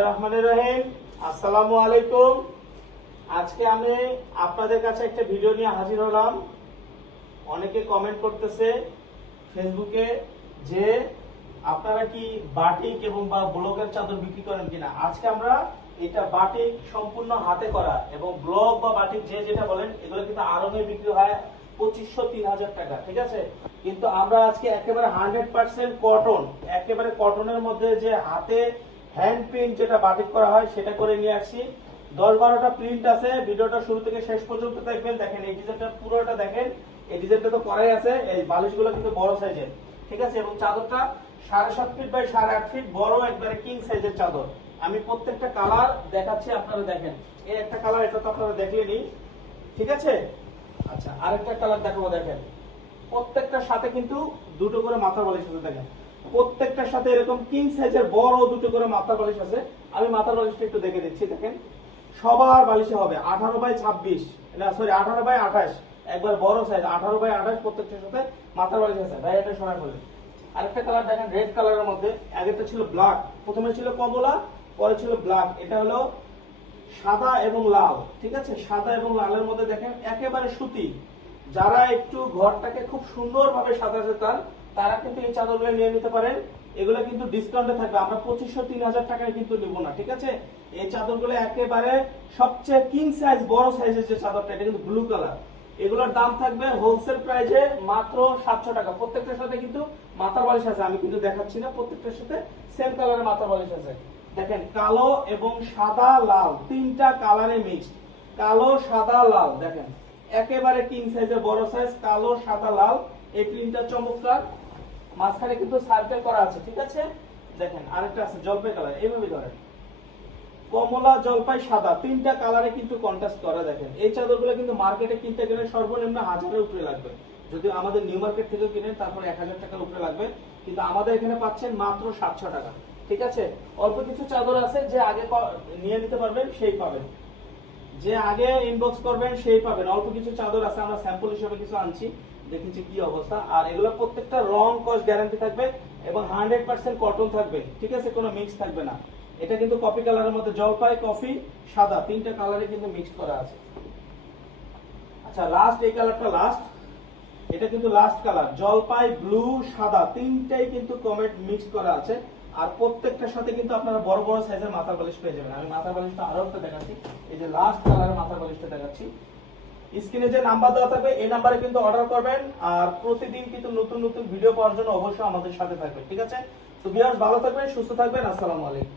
রহমানির রহিম। আসসালামু আলাইকুম। আজকে আমি আপনাদের কাছে একটা ভিডিও নিয়ে হাজির হলাম। অনেকে কমেন্ট করতেছে ফেসবুকে যে আপনারা কি বাটিক এবং বা ব্লকের চাদর বিক্রি করেন কিনা। আজকে আমরা এটা বাটিক সম্পূর্ণ হাতে করা এবং ব্লক বা বাটিক যে যেটা বলেন এগুলো কিন্তু আড়ঙে বিক্রি হয় 2500-3000 টাকা, ঠিক আছে। কিন্তু আমরা আজকে একেবারে 100% কটন, একেবারে কটনের মধ্যে যে হাতে হ্যান্ড প্রিন্ট যেটা বাটিক করা হয় সেটা করে নিয়ে আসছি। 10-12টা প্রিন্ট আছে। ভিডিওটা শুরু থেকে শেষ পর্যন্ত দেখবেন। দেখেন এই ডিজাইনটা পুরোটা দেখেন। এই ডিজাইনটা তো করাই আছে। এই বালিশগুলো কিন্তু বড় সাইজের, ঠিক আছে। এবং চাদরটা 7.5 ফিট বাই 8.5 ফিট বড়, একবারে কিং সাইজের চাদর। আমি প্রত্যেকটা কালার দেখাচ্ছি, আপনারা দেখেন। এই একটা কালার, এটা তো আপনারা দেখলেনই, ঠিক আছে। আচ্ছা, আরেকটা কালার দেখাবো। দেখেন প্রত্যেকটার সাথে কিন্তু দুটো করে মাথার বালিশ আছে। দেখেন প্রত্যেকটার সাথে এরকম কিং সাইজের বড় দুটো করে মাথার বালিশ আছে। আমি মাথার বালিশটা একটু দেখে দিচ্ছি। দেখেন সবার বালিশে হবে 18/26, না সরি 18/28, একবার বড় সাইজ 18/28। প্রত্যেকটার সাথে মাথার বালিশ আছে। ভাই এটা শোনা বলে। আরেকটা কালার দেখেন রেড কালারের মধ্যে। আগেটা ছিল ব্ল্যাক, প্রথমে ছিল কমলা, পরে ছিল ব্ল্যাক। এটা হলো সাদা এবং লাল, ঠিক আছে। সাদা এবং লালের মধ্যে দেখেন একেবারে সুতি। যারা একটু ঘরটাকে খুব সুন্দরভাবে সাজাতে চান তারা কিন্তু এই চাদরগুলো নিয়ে নিতে পারেন। এগুলো কিন্তু ডিসকাউন্টে থাকবে। আমরা 2500-3000 টাকায় কিন্তু নিব না, ঠিক আছে। এই চাদরগুলো একেবারে সবচেয়ে কিং সাইজ বড় সাইজের যে চাদরটা, এটা কিন্তু ব্লু কালার। এগুলোর দাম থাকবে হোলসেল প্রাইসে মাত্র 700 টাকা। প্রত্যেকটার সাথে কিন্তু মাথার বালিশ আছে। আমি কিন্তু দেখাচ্ছি না, প্রত্যেকটার সাথে সেম কালারের মাথার বালিশ আছে। দেখেন কালো এবং সাদা লাল, তিনটা কালারে মিক্স। কালো সাদা লাল, দেখেন একেবারে কিং সাইজের বড় সাইজ, কালো সাদা লাল। এই প্রিন্টটা চমৎকার, মাঝখানে কিন্তু সার্কেল করা আছে, ঠিক আছে। দেখেন আরেকটা আছে জলপাই কালার, এইভাবে ধরেন কমলা জলপাই সাদা, তিনটা কালারে কিন্তু কন্ট্রাস্ট করা। দেখেন এই চাদরগুলো কিন্তু মার্কেটে কিনতে গেলে সর্বনিম্ন 1000-এর উপরে লাগবে। যদি আমাদের নিউ মার্কেট থেকে কিনেন তারপরে 1000 টাকার উপরে লাগবে। কিন্তু আমাদের এখানে পাচ্ছেন মাত্র 700 টাকা, ঠিক আছে। অল্প কিছু চাদর আছে, যে আগে নিয়ে নিতে পারবেন সেই পাবেন, যে আগে ইনবক্স করবেন সেই পাবেন। অল্প কিছু চাদর আছে, আমরা স্যাম্পল হিসেবে কিছু আনছি, দেখেছি কি অবস্থা। আর এগুলো প্রত্যেকটা রং কস গ্যারান্টি থাকবে এবং 100% কটন থাকবে, ঠিক আছে। কোনো মিক্স থাকবে না। এটা কিন্তু কফি কালারের মধ্যে, জলপাই কফি সাদা, তিনটা কালারে কিন্তু মিক্স করা আছে। আচ্ছা লাস্ট এই কালারটা লাস্ট, এটা কিন্তু লাস্ট কালার, জলপাই ব্লু সাদা, তিনটাই কিন্তু কমেন্ট মিক্স করা আছে। আর প্রত্যেকটার সাথে কিন্তু আপনারা বড় বড় সাইজের মাথার বালিশ পেয়ে যাবেন। আমি মাথার বালিশটা আরো একটা দেখাচ্ছি। এই যে লাস্ট কালারের মাথার বালিশটা দেখাচ্ছি। স্ক্রিনে যে নাম্বার দেওয়া থাকবে এই নাম্বারে কিন্তু অর্ডার করবেন। আর প্রতিদিন কিন্তু নতুন নতুন ভিডিও পাওয়ার জন্য অবশ্যই আমাদের সাথে থাকবেন, ঠিক আছে। তো ভিউয়ার্স ভালো থাকবেন, সুস্থ থাকবেন। আসসালামু আলাইকুম।